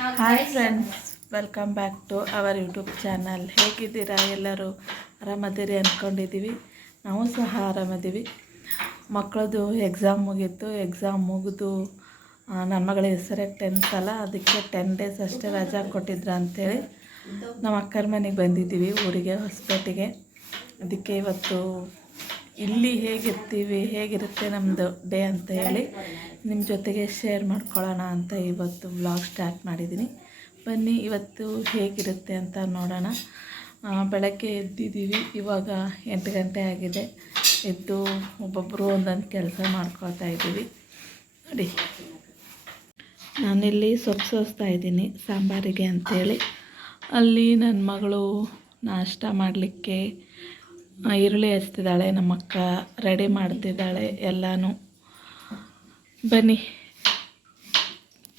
Hi friends, welcome back to our YouTube channel. ಹೇಗಿದ್ದೀರಾ? ಎಲ್ಲರೂ ಆರಾಮದಿರಿ ಅಂದ್ಕೊಂಡಿದ್ದೀವಿ. ನಾವು ಸಹ ಆರಾಮದ್ದೀವಿ. ಮಕ್ಕಳದು ಎಕ್ಸಾಮ್ ಮುಗೀತು. ಎಕ್ಸಾಮ್ ಮುಗಿದು ನನ್ನ ಮಗಳ ಹೆಸರಿಗೆ 10th ಅಲ್ಲ, ಅದಕ್ಕೆ 10 days ಅಷ್ಟೇ ರಜಾ ಕೊಟ್ಟಿದ್ರು ಅಂಥೇಳಿ ನಮ್ಮ ಅಕ್ಕರ ಮನೆಗೆ ಬಂದಿದ್ದೀವಿ, ಊರಿಗೆ, ಹೊಸಪೇಟೆಗೆ. ಅದಕ್ಕೆ ಇವತ್ತು ಇಲ್ಲಿ ಹೇಗಿರುತ್ತೆ ನಮ್ಮದು ಡೇ ಅಂತ ಹೇಳಿ ನಿಮ್ಮ ಜೊತೆಗೆ ಶೇರ್ ಮಾಡ್ಕೊಳ್ಳೋಣ ಅಂತ ಇವತ್ತು ವ್ಲಾಗ್ ಸ್ಟಾರ್ಟ್ ಮಾಡಿದ್ದೀನಿ. ಬನ್ನಿ ಇವತ್ತು ಹೇಗಿರುತ್ತೆ ಅಂತ ನೋಡೋಣ. ಬೆಳಗ್ಗೆ ಎದ್ದಿದ್ದೀವಿ, ಇವಾಗ 8 ಗಂಟೆ ಆಗಿದೆ. ಎದ್ದು ಒಬ್ಬೊಬ್ಬರು ಒಂದೊಂದು ಕೆಲಸ ಮಾಡ್ಕೊಳ್ತಾ ಇದ್ದೀವಿ. ನೋಡಿ, ನಾನಿಲ್ಲಿ ಸೊಪ್ಪು ಸೋಸ್ತಾ ಇದ್ದೀನಿ ಸಾಂಬಾರಿಗೆ ಅಂಥೇಳಿ. ಅಲ್ಲಿ ನನ್ನ ಮಗಳು ನಾಷ್ಟ ಮಾಡಲಿಕ್ಕೆ ಈರುಳ್ಳಿ ಹಚ್ತಿದ್ದಾಳೆ, ನಮ್ಮ ಅಕ್ಕ ರೆಡಿ ಮಾಡ್ತಿದ್ದಾಳೆ ಎಲ್ಲನೂ. ಬನ್ನಿ,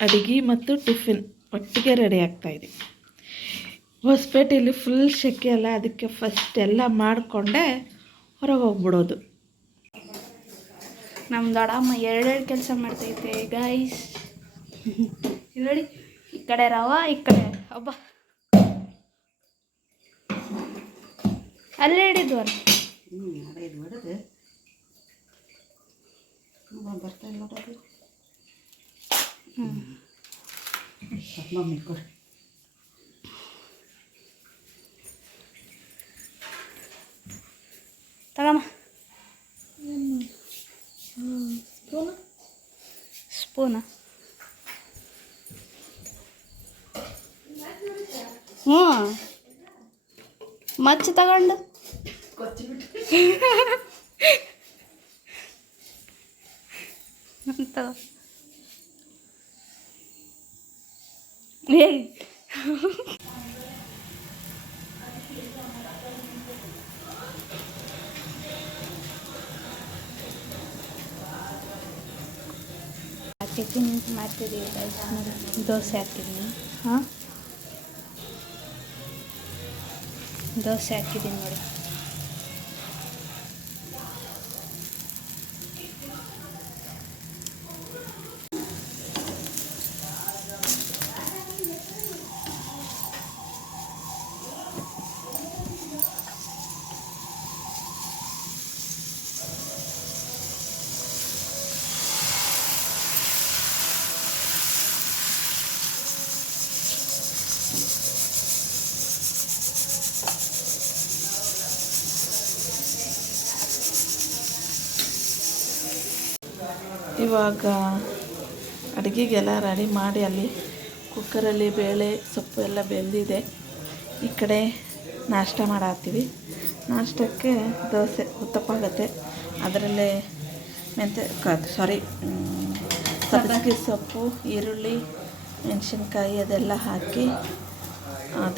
ಅಡುಗೆ ಮತ್ತು ಟಿಫಿನ್ ಒಟ್ಟಿಗೆ ರೆಡಿ ಆಗ್ತಾಯಿದೆ. ಹೊಸಪೇಟೆಯಲ್ಲಿ ಫುಲ್ ಸೆಕೆ ಅಲ್ಲ, ಅದಕ್ಕೆ ಫಸ್ಟ್ ಎಲ್ಲ ಮಾಡಿಕೊಂಡೆ ಹೊರಗೆ ಹೋಗ್ಬಿಡೋದು. ನಮ್ಮ ದೊಡ್ಡಮ್ಮ ಎರಡೆರಡು ಕೆಲಸ ಮಾಡ್ತೈತೆ ಗೈಸ್. ನೋಡಿ, ಈ ಕಡೆ ರವ, ಈ ಕಡೆ ಹಬ್ಬ ಅಲ್ಲೇ ಹಿಡಿದ್ವ ತಗಮ್ಮ ಸ್ಪೂನ. ಹ್ಞೂ, ಮಚ್ಚ ತಗೊಂಡು ತಗೋ. ಟಿಫಿನ್ ಮಾಡ್ತಿದ್ದೀವಿ ಗೈಸ್. ನೋಡಿ, ದೋಸೆ ಹಾಕಿದ್ದೀನಿ. ಹಾಂ, ದೋಸೆ ಹಾಕಿದ್ದೀನಿ ನೋಡಿ. ಇವಾಗ ಅಡುಗೆಗೆಲ್ಲ ರೆಡಿ ಮಾಡಿ ಅಲ್ಲಿ ಕುಕ್ಕರಲ್ಲಿ ಬೇಳೆ ಸೊಪ್ಪು ಎಲ್ಲ ಬೆಂದಿದೆ. ಈ ಕಡೆ ನಾಷ್ಟ ಮಾಡತ್ತೀವಿ. ನಾಷ್ಟಕ್ಕೆ ದೋಸೆ ಉತ್ತಪ್ಪ ಆಗುತ್ತೆ. ಅದರಲ್ಲೇ ಸಬ್ಬಸಿಗೆ ಸೊಪ್ಪು, ಈರುಳ್ಳಿ, ಮೆಣಸಿನ್ಕಾಯಿ ಅದೆಲ್ಲ ಹಾಕಿ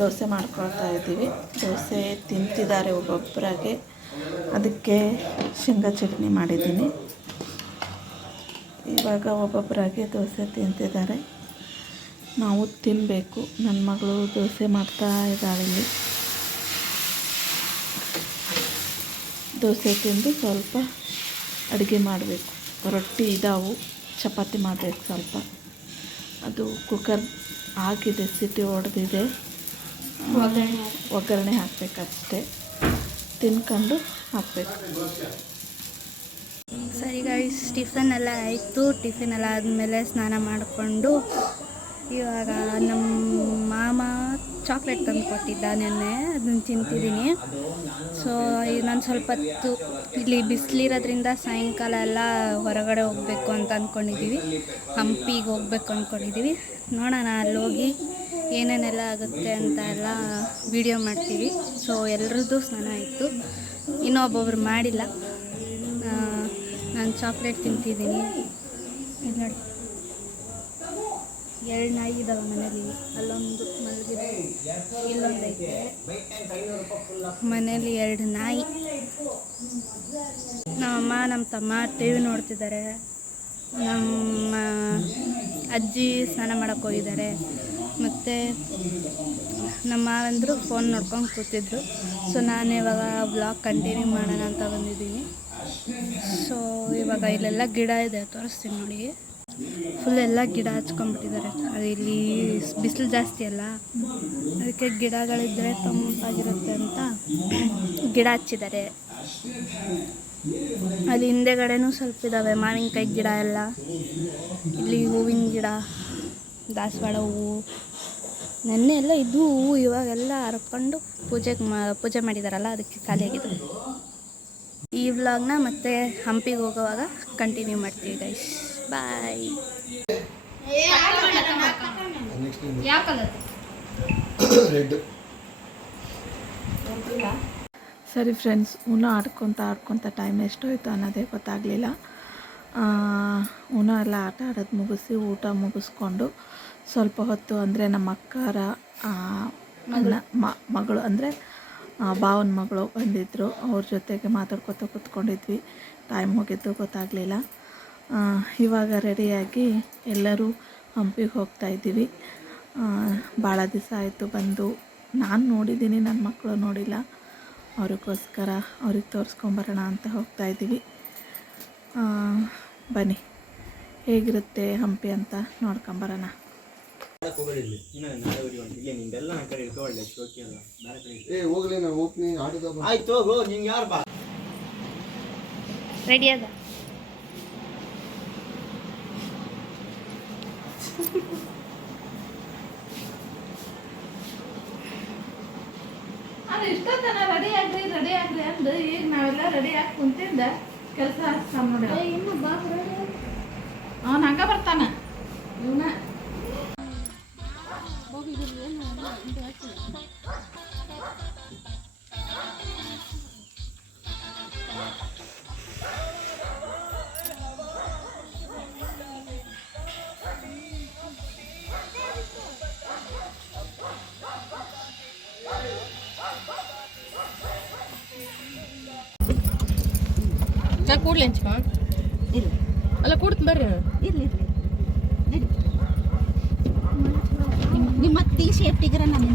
ದೋಸೆ ಮಾಡ್ಕೊಳ್ತಾ ಇದ್ದೀವಿ. ದೋಸೆ ತಿಂತಿದ್ದಾರೆ ಒಬ್ಬೊಬ್ಬರಾಗೆ, ಅದಕ್ಕೆ ಶೇಂಗಾ ಚಟ್ನಿ ಮಾಡಿದ್ದೀನಿ. ಇವಾಗ ಒಬ್ಬೊಬ್ಬರಾಗೆ ದೋಸೆ ತಿಂತಿದ್ದಾರೆ, ನಾವು ತಿನ್ನಬೇಕು. ನನ್ನ ಮಗಳು ದೋಸೆ ಮಾಡ್ತಾ ಇದ್ದಾಳಿಲ್ಲಿ. ದೋಸೆ ತಿಂದು ಸ್ವಲ್ಪ ಅಡುಗೆ ಮಾಡಬೇಕು. ರೊಟ್ಟಿ ಇದಾವು, ಚಪಾತಿ ಮಾಡಬೇಕು ಸ್ವಲ್ಪ. ಅದು ಕುಕ್ಕರ್ ಆಗಿದೆ, ಸಿಟಿ ಹೊಡೆದಿದೆ, ಒಗ್ಗರಣೆ ಹಾಕಬೇಕಷ್ಟೆ. ತಿನ್ಕೊಂಡು ಹಾಕಬೇಕು. ಸರಿ ಗೈಸ್, ಟಿಫನ್ ಎಲ್ಲ ಆಯಿತು. ಟಿಫಿನ್ ಎಲ್ಲ ಆದಮೇಲೆ ಸ್ನಾನ ಮಾಡಿಕೊಂಡು ಇವಾಗ ನಮ್ಮ ಮಾಮ ಚಾಕ್ಲೇಟ್ ತಂದು ಕೊಟ್ಟಿದ್ದ ನೆನ್ನೆ, ಅದನ್ನು ತಿಂತಿದ್ದೀನಿ. ಸೊ ನಾನು ಸ್ವಲ್ಪ ಹೊತ್ತು ಇಲ್ಲಿ ಬಿಸಿಲಿರೋದ್ರಿಂದ ಸಾಯಂಕಾಲ ಎಲ್ಲ ಹೊರಗಡೆ ಹೋಗಬೇಕು ಅಂತ ಅಂದ್ಕೊಂಡಿದ್ದೀವಿ. ಹಂಪಿಗೆ ಹೋಗ್ಬೇಕು ಅಂದ್ಕೊಂಡಿದ್ದೀವಿ. ನೋಡೋಣ, ಅಲ್ಲಿ ಹೋಗಿ ಏನೇನೆಲ್ಲ ಆಗುತ್ತೆ ಅಂತ ಎಲ್ಲ ವಿಡಿಯೋ ಮಾಡ್ತೀವಿ. ಸೊ ಎಲ್ಲರದ್ದು ಸ್ನಾನ ಆಯಿತು, ಇನ್ನೊಬ್ಬೊಬ್ರು ಮಾಡಿಲ್ಲ. ನಾನು ಚಾಕ್ಲೇಟ್ ತಿಂತಿದ್ದೀನಿ. ಇದು ನೋಡಿ, 2 ನಾಯಿ ಇದ್ದಾವೆ ಮನೇಲಿ. ಅಲ್ಲೊಂದು ಮಲಗಿದೆ, ಇಲ್ಲೊಂದು ಐತೆ. ಮನೇಲಿ 2 ನಾಯಿ. ನಮ್ಮಮ್ಮ ನಮ್ಮ ತಮ್ಮ TV ನೋಡ್ತಿದ್ದಾರೆ. ನಮ್ಮ ಅಜ್ಜಿ ಸ್ನಾನ ಮಾಡೋಕ್ಕೆ ಹೋಗಿದ್ದಾರೆ. ಮತ್ತು ನಮ್ಮ ಮಾವಂದರು ಫೋನ್ ನೋಡ್ಕೊಂಡು ಕೂತಿದ್ರು. ಸೊ ನಾನು ಇವಾಗ ಬ್ಲಾಗ್ ಕಂಟಿನ್ಯೂ ಮಾಡೋಣ ಅಂತ ಬಂದಿದ್ದೀನಿ. ಸೊ ಇವಾಗ ಇಲ್ಲೆಲ್ಲ ಗಿಡ ಇದೆ, ತೋರಿಸ್ತೀನಿ ನೋಡಿ. ಫುಲ್ ಎಲ್ಲ ಗಿಡ ಹಚ್ಕೊಂಡ್ಬಿಟ್ಟಿದ್ದಾರೆ. ಅದು ಇಲ್ಲಿ ಬಿಸಿಲು ಜಾಸ್ತಿ ಅಲ್ಲ, ಅದಕ್ಕೆ ಗಿಡಗಳಿದ್ದರೆ ತಂಪಾಗಿರುತ್ತೆ ಅಂತ ಗಿಡ ಹಚ್ಚಿದ್ದಾರೆ. ಅಲ್ಲಿ ಹಿಂದೆಗಡೆನೂ ಸ್ವಲ್ಪ ಇದ್ದಾವೆ ಮಾವಿನಕಾಯಿ ಗಿಡ ಎಲ್ಲ. ಇಲ್ಲಿ ಹೂವಿನ ಗಿಡ, ದಾಸವಾಳ ಹೂವು, ನೆನ್ನೆ ಎಲ್ಲ ಇದು ಹೂವು ಇವಾಗೆಲ್ಲ ಹರ್ಕೊಂಡು ಪೂಜೆ ಮಾಡಿದಾರಲ್ಲ, ಅದಕ್ಕೆ ಖಾಲಿಯಾಗಿದೆ. ಈ ವ್ಲಾಗ್ನ ಮತ್ತೆ ಹಂಪಿಗೆ ಹೋಗುವಾಗ ಕಂಟಿನ್ಯೂ ಮಾಡ್ತೀವಿ ಗೈಸ್. ಬಾಯ್. ಯಾವ ಕಲರ್? ರೆಡ್. ಸರಿ ಫ್ರೆಂಡ್ಸ್, ಆಡ್ಕೊತ ಟೈಮ್ ಎಷ್ಟೋಯ್ತು ಅನ್ನೋದೇ ಗೊತ್ತಾಗಲಿಲ್ಲ. ಎಲ್ಲ ಆಟ ಆಡೋದು ಮುಗಿಸಿ ಊಟ ಮುಗಿಸ್ಕೊಂಡು ಸ್ವಲ್ಪ ಹೊತ್ತು ಅಂದರೆ ನಮ್ಮ ಅಕ್ಕರ ಮಗಳು ಅಂದರೆ ಭಾವನ ಮಗಳು ಬಂದಿದ್ದರು. ಅವ್ರ ಜೊತೆಗೆ ಮಾತಾಡ್ಕೊತ ಕೂತ್ಕೊಂಡಿದ್ವಿ. ಟೈಮ್ ಹೋಗಿದ್ದು ಗೊತ್ತಾಗಲಿಲ್ಲ. ಇವಾಗ ರೆಡಿಯಾಗಿ ಎಲ್ಲರೂ ಹಂಪಿಗೆ ಹೋಗ್ತಾಯಿದ್ದೀವಿ. ಭಾಳ ದಿವಸ ಆಯಿತು ಬಂದು. ನಾನು ನೋಡಿದ್ದೀನಿ, ನನ್ನ ಮಕ್ಕಳು ನೋಡಿಲ್ಲ. ಅವ್ರಿಗೋಸ್ಕರ ಅವ್ರಿಗೆ ತೋರಿಸ್ಕೊಂಬರೋಣ ಅಂತ ಹೋಗ್ತಾಯಿದ್ದೀವಿ. ಬನ್ನಿ, ಹೇಗಿರುತ್ತೆ ಹಂಪಿ ಅಂತ ನೋಡ್ಕೊಂಬರೋಣ. ರೆಡಿ ಅದ? ಇಷ್ಟೊತ್ತನ ರೆಡಿ ಆಗ್ರಿ ಅಂದು ಈಗ ನಾವೆಲ್ಲ ರೆಡಿ ಆಗಿ ಕುಂತಿದ್ದ ಕೆಲಸ ಹಚ್ತಾನ ನೋಡಿ. ಅವನು ಹಂಗ ಬರ್ತಾನ. ಇವನ ಕೂಡ್ಲಿ ಹಂಚ್ಕ ಅಲ್ಲ ಕೂಡ್ತು ಬರ್ರಿ. ಇರ್ಲಿ ನಿಮ್ಮ ಟಿ ಶೇಫ್ಟಿಗರ ನಾನು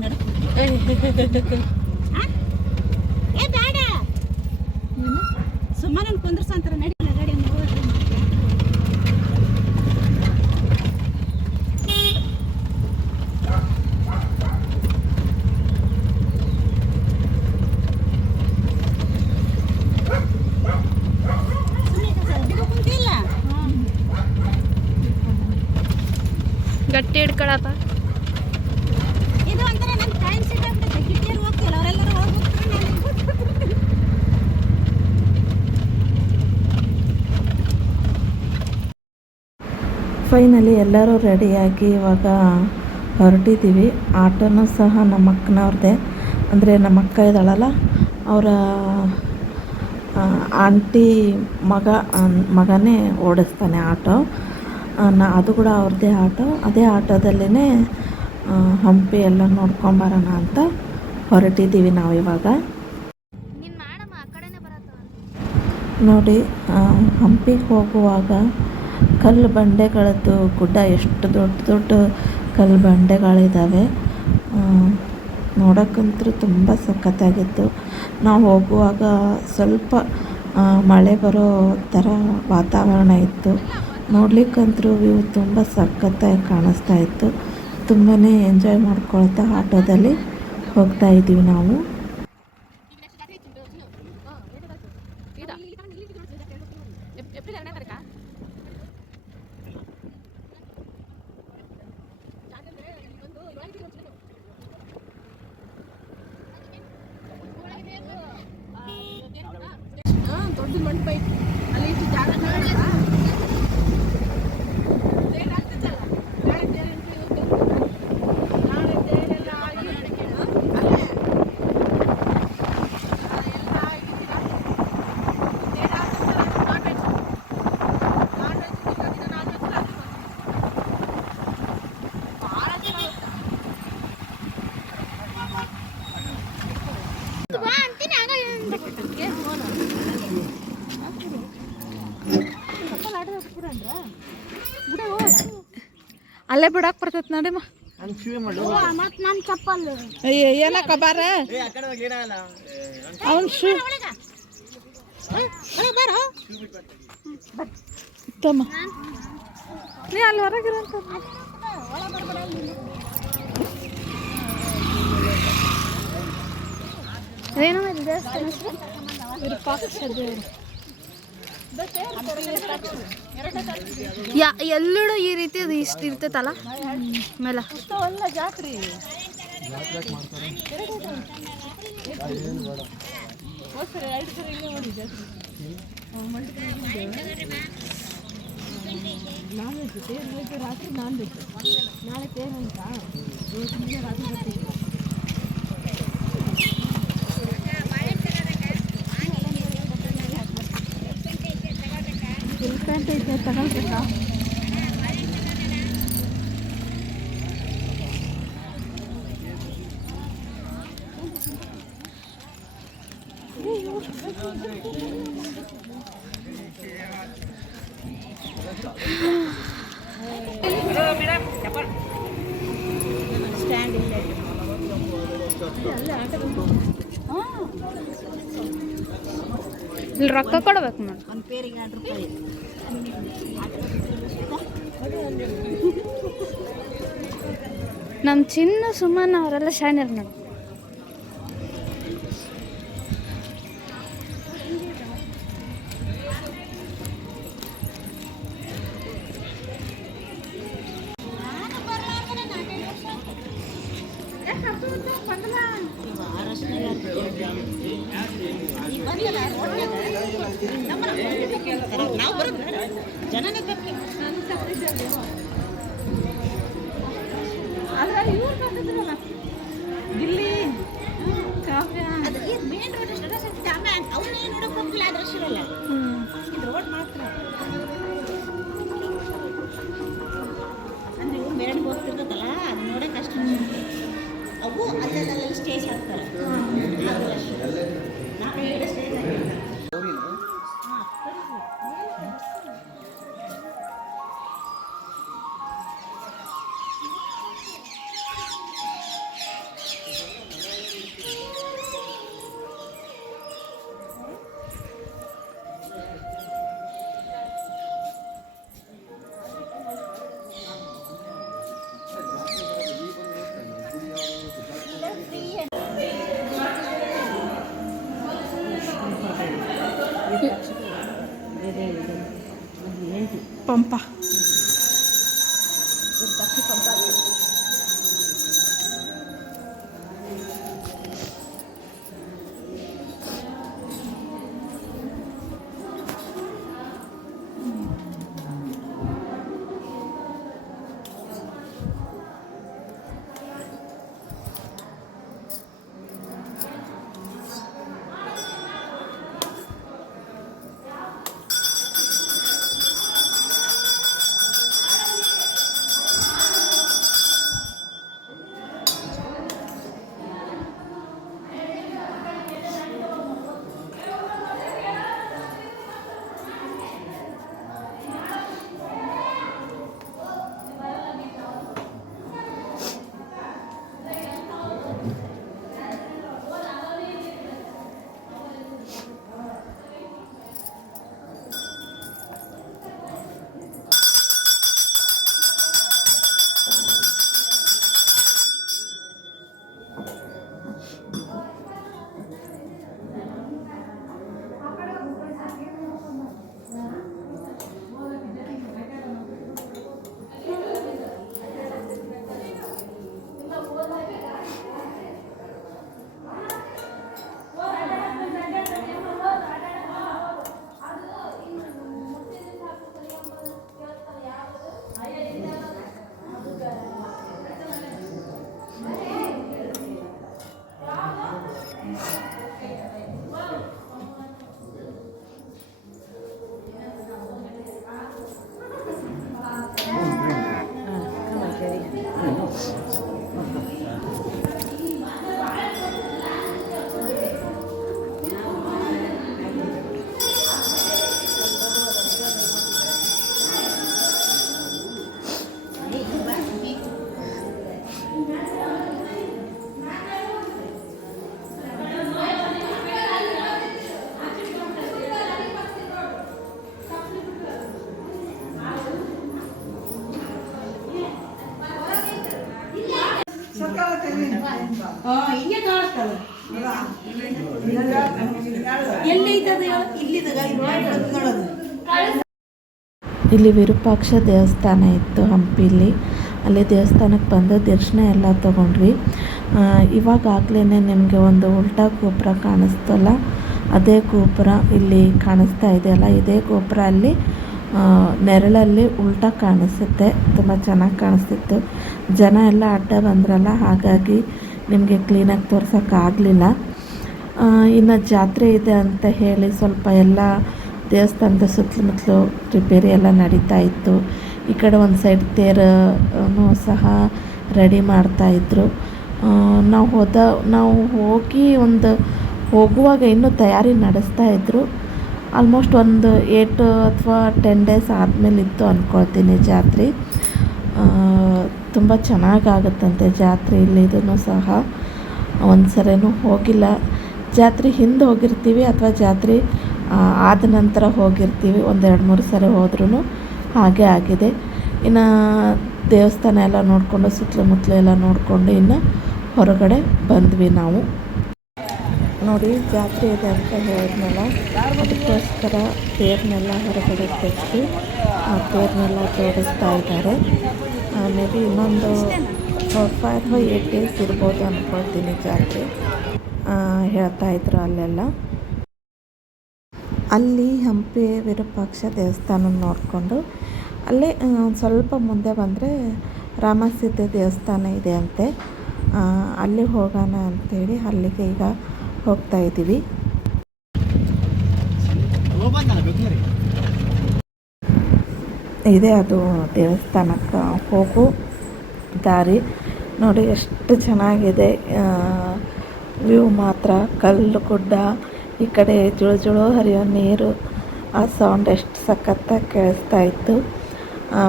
ಏ ಬೇಡ ಸುಮ್ಮನೆ ಕುಂದ್ರಸ ಅಂತಾರ. ನಡಿಲ್ಲ ಗಾಡಿ ಗಟ್ಟಿ ಹಿಡ್ಕೊಳಪ್ಪ. ಇದು ಒಂಥರ ನನ್ನ ಟೈಮ್ ಸೆಟ್ ಆಗ್ಬಿಡುತ್ತೆ. ಕಿಟ್ಟಿಯರು ಹೋಗ್ತಿಲ್ಲ, ಅವರೆಲ್ಲರೂ ಹೋಗ್ಬಿಡ್ತಾರೆ. ಫೈನಲಿ ಎಲ್ಲರೂ ರೆಡಿಯಾಗಿ ಇವಾಗ ಹೊರಟಿದ್ದೀವಿ. ಆಟೋನೂ ಸಹ ನಮ್ಮ ಅಕ್ಕನವ್ರದ್ದೇ. ಅಂದರೆ ನಮ್ಮ ಅಕ್ಕ ಇದ್ದಾಳಲ್ಲ, ಅವರ ಆಂಟಿ ಮಗನೇ ಓಡಿಸ್ತಾನೆ ಆಟೋ. ಅದು ಕೂಡ ಅವ್ರದ್ದೇ ಆಟೋ. ಅದೇ ಆಟೋದಲ್ಲೇ ಹಂಪಿ ಎಲ್ಲ ನೋಡ್ಕೊಂಬರೋಣ ಅಂತ ಹೊರಟಿದ್ದೀವಿ ನಾವು ಇವಾಗ. ನೋಡಿ, ಹಂಪಿಗೆ ಹೋಗುವಾಗ ಕಲ್ಲು ಬಂಡೆಗಳದ್ದು ಗುಡ್ಡ, ಎಷ್ಟು ದೊಡ್ಡ ದೊಡ್ಡ ಕಲ್ಲು ಬಂಡೆಗಳಿದ್ದಾವೆ. ನೋಡೋಕ್ಕಂತೂ ತುಂಬ ಸಖತ್ತಾಗಿತ್ತು. ನಾವು ಹೋಗುವಾಗ ಸ್ವಲ್ಪ ಮಳೆ ಬರೋ ಥರ ವಾತಾವರಣ ಇತ್ತು. ನೋಡ್ಲಿಕ್ಕಂತೂ ವ್ಯೂ ತುಂಬ ಸಖತ್ತಾಗಿ ಕಾಣಿಸ್ತಾ ಇತ್ತು. ತುಂಬಾ ಎಂಜಾಯ್ ಮಾಡ್ಕೊಳ್ತಾ ಆಟೋದಲ್ಲಿ ಹೋಗ್ತಾ ಇದ್ದೀವಿ ನಾವು. ದೊಡ್ಡ ಮಂಟಪ ಐತಿ ಅಲ್ಲಿ, ಇಷ್ಟು ಜಾಗ ಅಲ್ಲೇ ಬಿಡಕ್ಕೆ ಬರ್ತೈತೆ ನೋಡಿ. ನನ್ನ ಚಪ್ಪಲ್ ಏನಕ್ಕ ಬಾರ ಅವನು ಶೂ ತಮ್ಮ ನೀ ಅಲ್ಲಿ ಹೊರಗಿರಂತ ಒಳ ಬರ್ಬೇಡ ಅಲ್ಲಿ. ಏನೋ ಇದು ದೇವಸ್ಥಾನ ಹೆಸರು ವಿರೂಪಾಕ್ಷ ದೇವರು. ಎಲ್ಲೂ ಈ ರೀತಿ ಅದು ಇಷ್ಟು ಇರ್ತೈತಲ್ಲ ಮೇಲೆ ಅಲ್ಲ ಜಾತ್ರೆ ರಾತ್ರಿ ನಾನ್ ವೆಜ್ ನಾಳೆ ತೇರಂತ ರಾತ್ರಿ ಬರ್ತೀವಿ. ಎಲ್ಫೆಂಟ್ ಐತೆ ತಗೊಳ್ಬೇಕಾ? ಸ್ಟ್ಯಾಂಡ್ ಇಲ್ಲ ಇಲ್ಲಿ ರೊಕ್ಕ ಕೊಡ್ಬೇಕು ನೋಡಿ. ಒಂದು ಪೇರಿಗೆ 6 ರೂಪಾಯಿ. ನಮ್ಮ ಚಿನ್ನ ಸುಮ್ಮನೆ ಅವರೆಲ್ಲ ಶಾಣ್ಯರು ನೋಡಿ. ನಾವು ಬರೋದು ಜನನೇ ಬೇಕು. ಆದ್ರೆ ಇವ್ರು ಬಂದಿದ್ರಲ್ಲ ಗಿಲ್ಲಿ ಕಾವ್ಯ ಅದು ಈ ಮೇನ್ ರೋಡ್ ಡ್ರೆಸ್ ಇರ್ತದೆ. ಆಮೇಲೆ ಅವನ್ನೇನು ನೋಡಕ್ ಹೋಗ್ತಿಲ್ಲ ಆ ಡ್ರೆಸ್ ಇರಲ್ಲ. ಇದು ರೋಡ್ ಮಾತ್ರ ಅಂದ್ರೆ ಇವ್ರು ಮೇರಣಿಗೆ ಹೋಗ್ತಿರ್ತದಲ್ಲ ಅದು ನೋಡಕ್ಕೆ ಅಷ್ಟು ಅವು ಅಲ್ಲೆಲ್ಲ ಸ್ಟೇಜ್ ಹಾಕ್ತಾರೆ. ನಾವು ಈಗ ಸ್ಟೇಜ್ ಹಾಕಿರ್ತಾರೆ. ಪಂಪ ಹಿಂಗೆ ಕಾಣಿಸ್ತಲ್ಲ ಎಲ್ಲಿ ಐತದ ಇಲ್ಲಿದಾಗ ನೋಡೋದು. ಇಲ್ಲಿ ವಿರೂಪಾಕ್ಷ ದೇವಸ್ಥಾನ ಇತ್ತು ಹಂಪಿಲಿ. ಅಲ್ಲಿ ದೇವಸ್ಥಾನಕ್ಕೆ ಬಂದು ದರ್ಶನ ಎಲ್ಲ ತೊಗೊಂಡ್ವಿ. ಇವಾಗಲೇ ನಿಮಗೆ ಒಂದು ಉಲ್ಟಾ ಗೋಪುರ ಕಾಣಿಸ್ತಲ್ಲ, ಅದೇ ಗೋಪುರ ಇಲ್ಲಿ ಕಾಣಿಸ್ತಾ ಇದೆಯಲ್ಲ, ಇದೇ ಗೋಪುರ ಅಲ್ಲಿ ನೆರಳಲ್ಲಿ ಉಲ್ಟಾ ಕಾಣಿಸುತ್ತೆ. ತುಂಬ ಚೆನ್ನಾಗಿ ಕಾಣಿಸ್ತಿತ್ತು. ಜನ ಎಲ್ಲ ಅಡ್ಡ ಬಂದ್ರಲ್ಲ, ಹಾಗಾಗಿ ನಿಮಗೆ ಕ್ಲೀನಾಗಿ ತೋರ್ಸೋಕ್ಕಾಗಲಿಲ್ಲ. ಇನ್ನು ಜಾತ್ರೆ ಇದೆ ಅಂತ ಹೇಳಿ ಸ್ವಲ್ಪ ಎಲ್ಲ ದೇವಸ್ಥಾನದ ಸುತ್ತಮುತ್ತಲು ರಿಪೇರಿ ಎಲ್ಲ ನಡೀತಾ ಇತ್ತು. ಈ ಕಡೆ ಒಂದು ಸೈಡ್ ತೇರನ್ನು ಸಹ ರೆಡಿ ಮಾಡ್ತಾಯಿದ್ರು. ನಾವು ಹೋಗುವಾಗ ಇನ್ನೂ ತಯಾರಿ ನಡೆಸ್ತಾಯಿದ್ರು. ಆಲ್ಮೋಸ್ಟ್ ಒಂದು 8 ಅಥವಾ 10 ಡೇಸ್ ಆದಮೇಲೆ ಇತ್ತು ಅಂದ್ಕೊಳ್ತೀನಿ ಜಾತ್ರೆ. ತುಂಬ ಚೆನ್ನಾಗಾಗುತ್ತಂತೆ ಜಾತ್ರೆ ಇಲ್ಲಿ. ಇದನ್ನು ಸಹ ಒಂದು ಸರಿನೂ ಹೋಗಿಲ್ಲ. ಜಾತ್ರೆ ಹಿಂದೆ ಹೋಗಿರ್ತೀವಿ ಅಥವಾ ಜಾತ್ರೆ ಆದ ನಂತರ ಹೋಗಿರ್ತೀವಿ. ಒಂದು 2-3 ಸರಿ ಹೋದ್ರೂ ಹಾಗೆ ಆಗಿದೆ. ಇನ್ನು ದೇವಸ್ಥಾನ ಎಲ್ಲ ನೋಡಿಕೊಂಡು ಸುತ್ತಮುತ್ತಲು ಎಲ್ಲ ನೋಡಿಕೊಂಡು ಇನ್ನು ಹೊರಗಡೆ ಬಂದ್ವಿ ನಾವು. ನೋಡಿ, ಜಾತ್ರೆ ಇದೆ ಅಂತ ಹೇಳಿದ್ಮೇಲೆ ಅದಕ್ಕೋಸ್ಕರ ತೇರನ್ನೆಲ್ಲ ಹೊರಗಡೆ ತೆಗೆದು ಆ ತೇರನ್ನೆಲ್ಲ ಜೋಡಿಸ್ತಾ ಇದ್ದಾರೆ. ಮೇ ಬಿ ಇನ್ನೊಂದು 5 ಅಥವಾ 8 ಡೇಸ್ ಇರ್ಬೋದು ಅಂದ್ಕೊಳ್ತೀನಿ ಜಾತ್ರೆ, ಹೇಳ್ತಾ ಇದ್ರು ಅಲ್ಲೆಲ್ಲ. ಅಲ್ಲಿ ಹಂಪಿ ವಿರೂಪಾಕ್ಷ ದೇವಸ್ಥಾನ ನೋಡಿಕೊಂಡು ಅಲ್ಲೇ ಸ್ವಲ್ಪ ಮುಂದೆ ಬಂದರೆ ರಾಮಸೀತೆ ದೇವಸ್ಥಾನ ಇದೆ ಅಂತೆ. ಅಲ್ಲಿ ಹೋಗೋಣ ಅಂಥೇಳಿ ಅಲ್ಲಿಗೆ ಈಗ ಹೋಗ್ತಾ ಇದ್ದೀವಿ. ಇದೆ ಅದು ದೇವಸ್ಥಾನಕ್ಕೆ ಹೋಗೋ ದಾರಿ. ನೋಡಿ ಎಷ್ಟು ಚೆನ್ನಾಗಿದೆ ವ್ಯೂ ಮಾತ್ರ. ಕಲ್ಲು ಗುಡ್ಡ, ಈ ಕಡೆ ಜುಳು ಜುಳು ಹರಿಯೋ ನೀರು, ಆ ಸೌಂಡ್ ಎಷ್ಟು ಸಖತ್ತಾಗಿ ಕೇಳಿಸ್ತಾ ಇತ್ತು.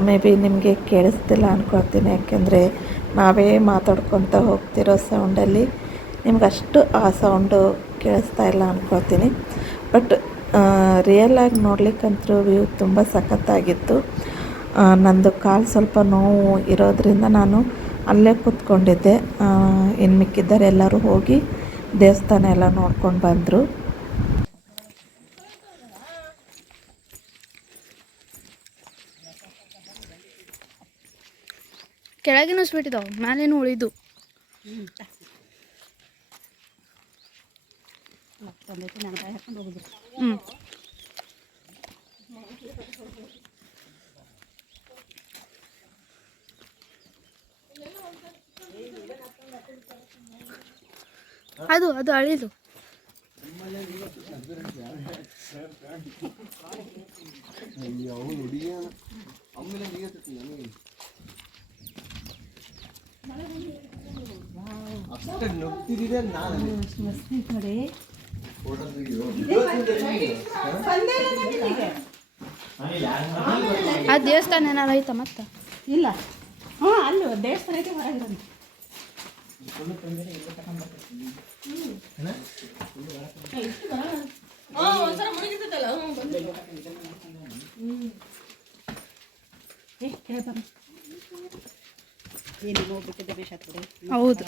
ಮೇ ಬಿ ನಿಮಗೆ ಕೇಳಿಸ್ತಿಲ್ಲ ಅಂದ್ಕೊಳ್ತೀನಿ, ಯಾಕೆಂದರೆ ನಾವೇ ಮಾತಾಡ್ಕೊತ ಹೋಗ್ತಿರೋ ಸೌಂಡಲ್ಲಿ ನಿಮ್ಗಷ್ಟು ಆ ಸೌಂಡು ಕೇಳಿಸ್ತಾ ಇಲ್ಲ ಅಂದ್ಕೊಳ್ತೀನಿ. ಬಟ್ ರಿಯಲಾಗಿ ನೋಡ್ಲಿಕ್ಕಂತೂ ವ್ಯೂ ತುಂಬ ಸಖತ್ತಾಗಿತ್ತು. ನಂದು ಕಾಲು ಸ್ವಲ್ಪ ನೋವು ಇರೋದ್ರಿಂದ ನಾನು ಅಲ್ಲೇ ಕೂತ್ಕೊಂಡಿದ್ದೆ. ಇನ್ನು ಮಿಕ್ಕಿದ್ದಾರೆ ಎಲ್ಲರೂ ಹೋಗಿ ದೇವಸ್ಥಾನ ಎಲ್ಲ ನೋಡ್ಕೊಂಡು ಬಂದರು. ಕೆಳಗಿನ ಸ್ವೀಟ್ ಇದಾವೆ, ಮೇಲೇನು ಉಳಿದು. ಅದು ಅಳಿದು. ಆ ದೇವಸ್ಥಾನ ಏನಾರು ಐತಾ ಮತ್ತೆ? ಇಲ್ಲ, ಅಲ್ಲಿ ದೇವಸ್ಥಾನ ಐತೆ ಹೊರಗಿರೋದು. ಹೌದು,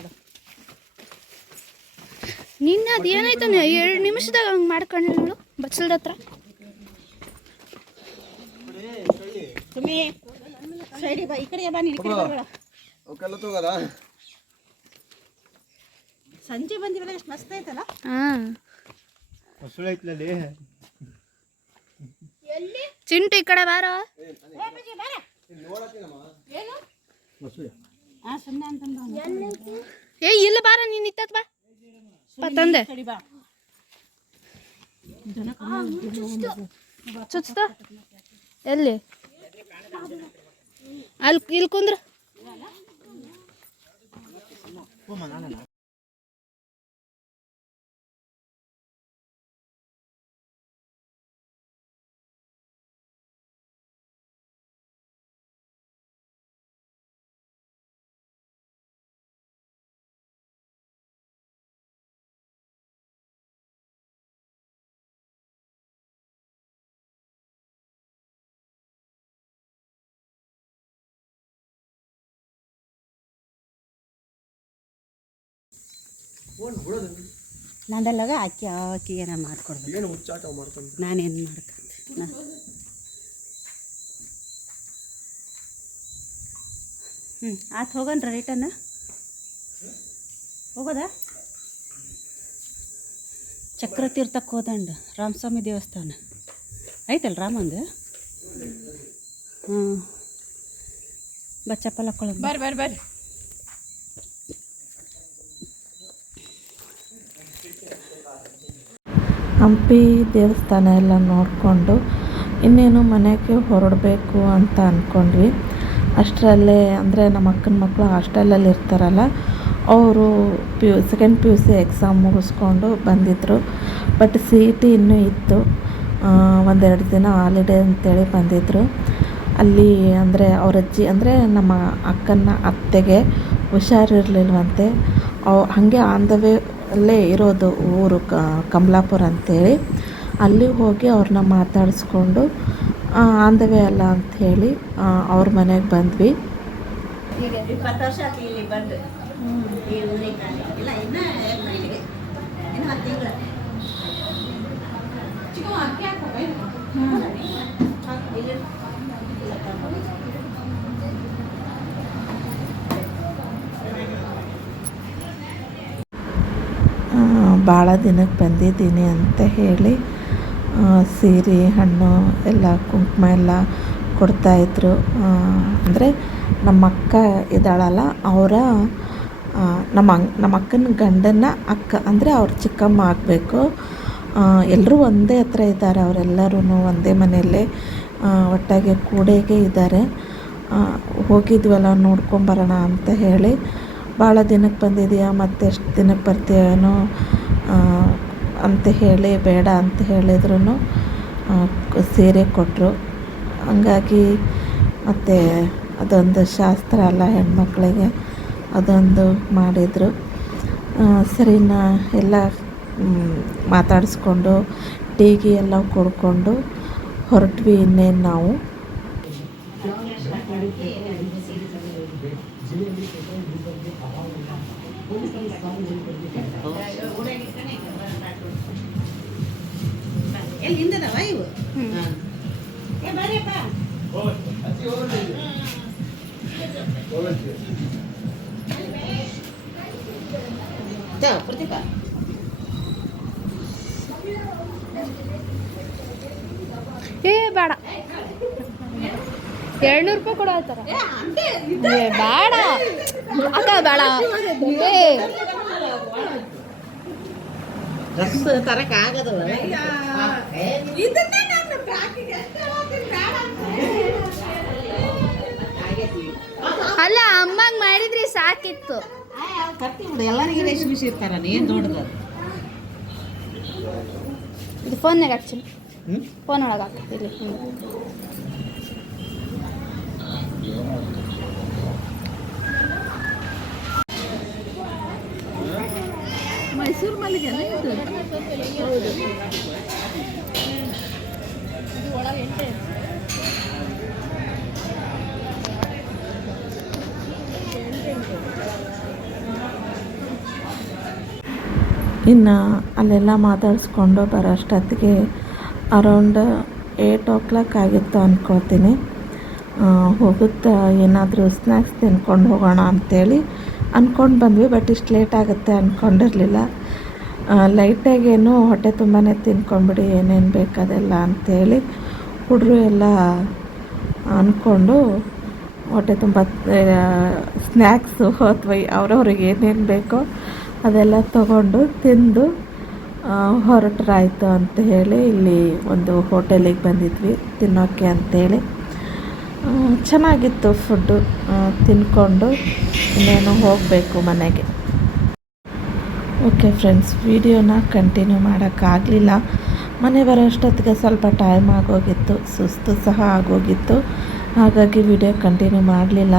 ನಿನ್ನೆ ಅದು ಏನಾಯ್ತಾನೆ 2 ನಿಮಿಷದಾಗ ಹಂಗೆ ಮಾಡ್ಕೊಂಡು ನೋಡು ಬಚ್ಚಲ್ದ ಹತ್ರ. ಈ ಕಡೆ ಬಾ, ನೀನು ಈ ಕಡೆ ಬರಬೇಡ. ಸಂಜೆ ಬಂದಿವಲ್ಲ, ಎಷ್ಟು ಮಸ್ತ್ ಐತಲ್ಲ. ಚಿಂಟು ಈ ಕಡೆ ಬಾರ. ಏ ಇಲ್ಲ ಬಾರ, ನೀನು ಇತ್ತತ್ ಬಾ ತಂದೆ. ಚುಚ್ತ ಎಲ್ಲಿ ಇಲ್ಲಿ ಕುಂದ್ರ. ನಂದೆಲ್ಲಾಗ ಆಕಿಗೆ ನಾನು ಮಾಡ್ಕೊಡ್ಬೇಕು. ಏನು ಹುಚ್ಚಾಟ ಮಾಡ್ಕೊಂಡು ನಾನೇನು ಮಾಡ್ಕೊಂಡೆ ಆತು ಹೋಗೋಣ ರಿಟರ್ನ್ ಹೋಗೋದಾ? ಚಕ್ರತೀರ್ಥಕ್ಕೆ ಹೋದಂಡ ರಾಮಸ್ವಾಮಿ ದೇವಸ್ಥಾನ ಐತಲ್ಲ ರಾಮಂದು. ಹ್ಞೂ ಚಪ್ಪಲ್ ಹಾಕೊಳ್ಳೋದು. ಬರ್ರಿ ಹಂಪಿ ದೇವಸ್ಥಾನ ಎಲ್ಲ ನೋಡಿಕೊಂಡು ಇನ್ನೇನು ಮನೆಗೆ ಹೊರಡಬೇಕು ಅಂತ ಅಂದ್ಕೊಂಡ್ವಿ. ಅಷ್ಟರಲ್ಲೇ ಅಂದರೆ ನಮ್ಮ ಅಕ್ಕನ ಮಕ್ಕಳು ಹಾಸ್ಟೆಲಲ್ಲಿ ಇರ್ತಾರಲ್ಲ, ಅವರು ಸೆಕೆಂಡ್ PUC ಎಕ್ಸಾಮ್ ಮುಗಿಸ್ಕೊಂಡು ಬಂದಿದ್ದರು. ಬಟ್ CET ಇನ್ನೂ ಇತ್ತು. ಒಂದೆರಡು ದಿನ ಹಾಲಿಡೇ ಅಂತೇಳಿ ಬಂದಿದ್ದರು. ಅಲ್ಲಿ ಅಂದರೆ ಅವ್ರ ಅಜ್ಜಿ ಅಂದರೆ ನಮ್ಮ ಅಕ್ಕನ ಅತ್ತೆಗೆ ಹುಷಾರಿರಲಿಲ್ವಂತೆ. ಹಾಗೆ ಆನ್ ದ ವೇ ಅಲ್ಲೇ ಇರೋದು ಊರು ಕಮಲಾಪುರ ಅಂತೇಳಿ. ಅಲ್ಲಿ ಹೋಗಿ ಅವ್ರನ್ನ ಮಾತಾಡಿಸ್ಕೊಂಡು ಆನ್ ದ ವೇ ಅಲ್ಲ ಅಂಥೇಳಿ ಅವ್ರ ಮನೆಗೆ ಬಂದ್ವಿ. 20 ವರ್ಷ ಆಯ್ತು ಇಲ್ಲಿ ಬಂದು. ಇಲ್ಲ ಇನ್ನೂ ಇಲ್ಲಿಗೆ ಇನ್ನು 10 ತಿಂಗಳು. ಭಾಳ ದಿನಕ್ಕೆ ಬಂದಿದ್ದೀನಿ ಅಂತ ಹೇಳಿ ಸೀರೆ ಹಣ್ಣು ಎಲ್ಲ ಕುಂಕುಮ ಎಲ್ಲ ಕೊಡ್ತಾಯಿದ್ರು. ಅಂದರೆ ನಮ್ಮ ಅಕ್ಕ ಇದ್ದಾಳಲ್ಲ, ಅವರ ನಮ್ಮ ಅಕ್ಕನ ಗಂಡನ ಅಕ್ಕ ಅಂದರೆ ಅವ್ರ ಚಿಕ್ಕಮ್ಮ ಆಗಬೇಕು. ಎಲ್ಲರೂ ಒಂದೇ ಹತ್ರ ಇದ್ದಾರೆ. ಅವರೆಲ್ಲರೂ ಒಂದೇ ಮನೆಯಲ್ಲೇ ಒಟ್ಟಾಗೆ ಕೂಡೆಗೆ ಇದ್ದಾರೆ. ಹೋಗಿದ್ವಲ್ಲ ನೋಡ್ಕೊಂಬರೋಣ ಅಂತ ಹೇಳಿ, ಭಾಳ ದಿನಕ್ಕೆ ಬಂದಿದೆಯಾ ಮತ್ತೆ ಎಷ್ಟು ದಿನಕ್ಕೆ ಬರ್ತೀಯೇನೋ ಅಂತ ಹೇಳಿ ಬೇಡ ಅಂತ ಹೇಳಿದ್ರು ಸೀರೆ ಕೊಟ್ಟರು. ಹಂಗಾಗಿ ಮತ್ತು ಅದೊಂದು ಶಾಸ್ತ್ರ ಅಲ್ಲ ಹೆಣ್ಮಕ್ಳಿಗೆ, ಅದೊಂದು ಮಾಡಿದರು. ಸರಿನಾ ಎಲ್ಲ ಮಾತಾಡಿಸ್ಕೊಂಡು ಟೀಗೆ ಎಲ್ಲ ಕುಡ್ಕೊಂಡು ಹೊರಟ್ವಿ. ಇನ್ನೇನು ನಾವು ಎಲ್ಲಿ ಹಿಂದದವ ಇವು? ಬರ್ರಿಯಪ್ಪ. ಪ್ರತಿಭಾ ಬೇಡ 200 ರೂಪಾಯಿ ಕೊಡ ಆಯ್ತಾರ. ಬೇಡ ಅಕ್ಕ ಬೇಡ. ತರಕ ಆಗದವ. ಅಲ್ಲ ಅಮ್ಮಂಗೆ ಮಾಡಿದ್ರಿ ಸಾಕಿತ್ತು. ಎಲ್ಲರಿಗೂ ರೇಷ್ಮೆ ಇರ್ತಾರ ಏನು ದೊಡ್ಡದು. ಇದು ಫೋನ್ನಾಗ ಹಾಕ್ತೀನಿ, ಫೋನ್ ಒಳಗೆ ಹಾಕ ಇಲ್ಲಿ. ಮೈಸೂರು ಮಲ್ಲಿಗೆ ಹೌದು. ಇನ್ನು ಅಲ್ಲೆಲ್ಲ ಮಾತಾಡಿಸ್ಕೊಂಡು ಬರೋಷ್ಟೊತ್ತಿಗೆ ಅರೌಂಡ್ 8 o'clock ಆಗಿತ್ತು ಅಂದ್ಕೊಳ್ತೀನಿ. ಹೋಗುತ್ತಾ ಏನಾದರೂ ಸ್ನ್ಯಾಕ್ಸ್ ತಿನ್ಕೊಂಡು ಹೋಗೋಣ ಅಂಥೇಳಿ ಅಂದ್ಕೊಂಡು ಬಂದ್ವಿ. ಬಟ್ ಇಷ್ಟು ಲೇಟ್ ಆಗುತ್ತೆ ಅಂದ್ಕೊಂಡಿರಲಿಲ್ಲ. ಲೈಟಾಗೇನು ಹೊಟ್ಟೆ ತುಂಬಾ ತಿನ್ಕೊಂಬಿಡಿ, ಏನೇನು ಬೇಕದೆಲ್ಲ ಅಂಥೇಳಿ ಹುಡುಗರು ಎಲ್ಲ ಅಂದ್ಕೊಂಡು ಹೊಟ್ಟೆ ತುಂಬ ಸ್ನ್ಯಾಕ್ಸು ಅಥವಾ ಅವ್ರವ್ರಿಗೆ ಏನೇನು ಬೇಕೋ ಅದೆಲ್ಲ ತೊಗೊಂಡು ತಿಂದು ಹೊರಟ್ರಾಯ್ತು ಅಂತ ಹೇಳಿ ಇಲ್ಲಿ ಒಂದು ಹೋಟೆಲಿಗೆ ಬಂದಿದ್ವಿ ತಿನ್ನೋಕ್ಕೆ ಅಂಥೇಳಿ. ಚೆನ್ನಾಗಿತ್ತು ಫುಡ್ಡು. ತಿನ್ಕೊಂಡು ಇನ್ನೇನು ಹೋಗಬೇಕು ಮನೆಗೆ. ಓಕೆ ಫ್ರೆಂಡ್ಸ್, ವಿಡಿಯೋನ ಕಂಟಿನ್ಯೂ ಮಾಡೋಕ್ಕಾಗಲಿಲ್ಲ. ಮನೆ ಬರೋಷ್ಟೊತ್ತಿಗೆ ಸ್ವಲ್ಪ ಟೈಮ್ ಆಗೋಗಿತ್ತು, ಸುಸ್ತು ಸಹ ಆಗೋಗಿತ್ತು. ಹಾಗಾಗಿ ವಿಡಿಯೋ ಕಂಟಿನ್ಯೂ ಮಾಡಲಿಲ್ಲ.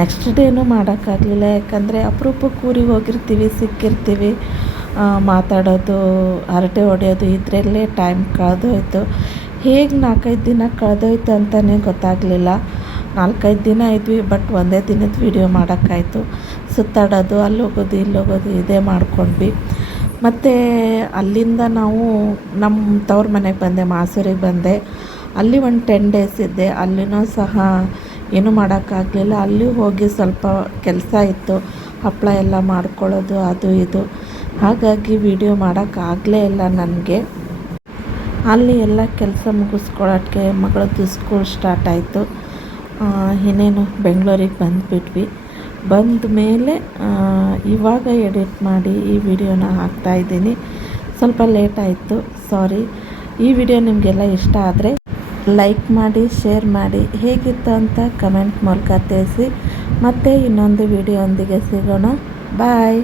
ನೆಕ್ಸ್ಟ್ ಡೇನೂ ಮಾಡೋಕ್ಕಾಗಲಿಲ್ಲ. ಯಾಕಂದರೆ ಅಪರೂಪಕ್ಕೆ ಊರಿಗೆ ಹೋಗಿರ್ತೀವಿ, ಸಿಕ್ಕಿರ್ತೀವಿ, ಮಾತಾಡೋದು, ಹರಟೆ ಹೊಡೆಯೋದು ಇದರಲ್ಲೇ ಟೈಮ್ ಕಳೆದೋಯ್ತು. ಹೇಗೆ 4-5 ದಿನ ಕಳೆದೋಯ್ತು ಅಂತಲೇ ಗೊತ್ತಾಗಲಿಲ್ಲ. 4-5 ದಿನ ಇದ್ವಿ, ಬಟ್ ಒಂದೇ ದಿನದ ವಿಡಿಯೋ ಮಾಡೋಕ್ಕಾಯ್ತು. ಸುತ್ತಾಡೋದು, ಅಲ್ಲಿ ಹೋಗೋದು ಇಲ್ಲಿ ಹೋಗೋದು ಇದೇ ಮಾಡ್ಕೊಂಡ್ವಿ. ಮತ್ತು ಅಲ್ಲಿಂದ ನಾವು ನಮ್ಮ ತವ್ರ ಮನೆಗೆ ಬಂದೆ, ಮಾಸೂರಿಗೆ ಬಂದೆ. ಅಲ್ಲಿ ಒಂದು 10 ಡೇಸ್ ಇದ್ದೆ. ಅಲ್ಲಿನೂ ಸಹ ಏನೂ ಮಾಡೋಕ್ಕಾಗಲಿಲ್ಲ. ಅಲ್ಲಿ ಹೋಗಿ ಸ್ವಲ್ಪ ಕೆಲಸ ಇತ್ತು, ಹಪ್ಪಳ ಎಲ್ಲ ಮಾಡ್ಕೊಳ್ಳೋದು ಅದು ಇದು, ಹಾಗಾಗಿ ವಿಡಿಯೋ ಮಾಡೋಕ್ಕಾಗಲೇ ಇಲ್ಲ ನನಗೆ. ಅಲ್ಲಿ ಎಲ್ಲ ಕೆಲಸ ಮುಗಿಸ್ಕೊಳ್ಳೋಕ್ಕೆ ಮಗಳದ್ದು ಸ್ಕೂಲ್ ಸ್ಟಾರ್ಟ್ ಆಯಿತು. ಇನ್ನೇನು ಬೆಂಗಳೂರಿಗೆ ಬಂದುಬಿಟ್ವಿ. ಬಂದ ಮೇಲೆ ಇವಾಗ ಎಡಿಟ್ ಮಾಡಿ ಈ ವಿಡಿಯೋನ ಹಾಕ್ತಾಯಿದ್ದೀನಿ. ಸ್ವಲ್ಪ ಲೇಟ್ ಆಯಿತು, ಸಾರಿ. ಈ ವಿಡಿಯೋ ನಿಮಗೆಲ್ಲ ಇಷ್ಟ ಆದರೆ ಲೈಕ್ ಮಾಡಿ, ಶೇರ್ ಮಾಡಿ, ಹೇಗಿತ್ತು ಅಂತ ಕಮೆಂಟ್ ಮೂಲಕ ತಿಳಿಸಿ. ಮತ್ತೆ ಇನ್ನೊಂದು ವಿಡಿಯೋ ಒಂದಿಗೆ ಸಿಗೋಣ. ಬಾಯ್.